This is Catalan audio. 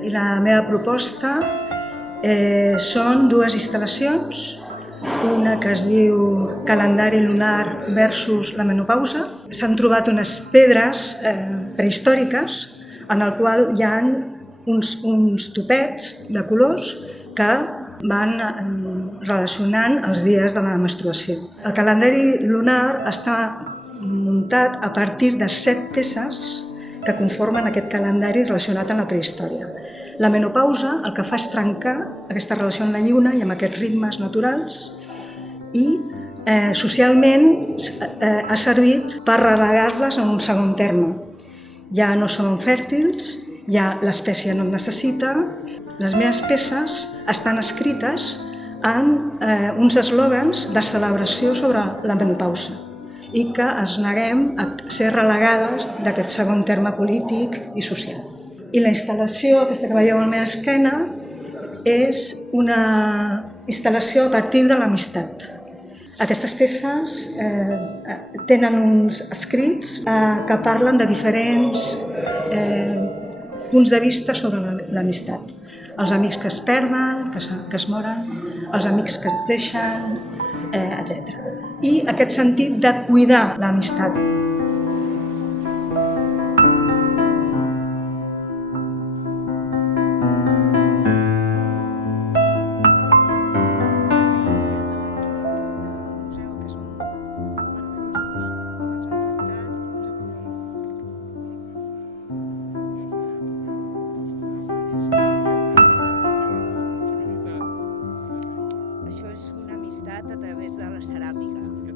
I la meva proposta són dues instal·lacions, una que es diu Calendari lunar versus la menopausa. S'han trobat unes pedres prehistòriques en el qual hi ha uns topets de colors que van relacionant els dies de la menstruació. El calendari lunar està muntat a partir de 7 peces que conformen aquest calendari relacionat amb la prehistòria. La menopausa el que fa és trencar aquesta relació amb la lluna i amb aquests ritmes naturals i socialment ha servit per relegar-les en un segon terme. Ja no són fèrtils, ja l'espècie no en necessita. Les meves peces estan escrites en uns eslògans de celebració sobre la menopausa i que ens neguem a ser relegades d'aquest segon terme polític i social. I la instal·lació, aquesta que veieu a la meva esquena, és una instal·lació a partir de l'amistat. Aquestes peces tenen uns escrits que parlen de diferents punts de vista sobre l'amistat. Els amics que es perden, que es moren, els amics que et deixen, etc. I aquest sentit de cuidar l'amistat. Això és una amistat a través de la ceràmica.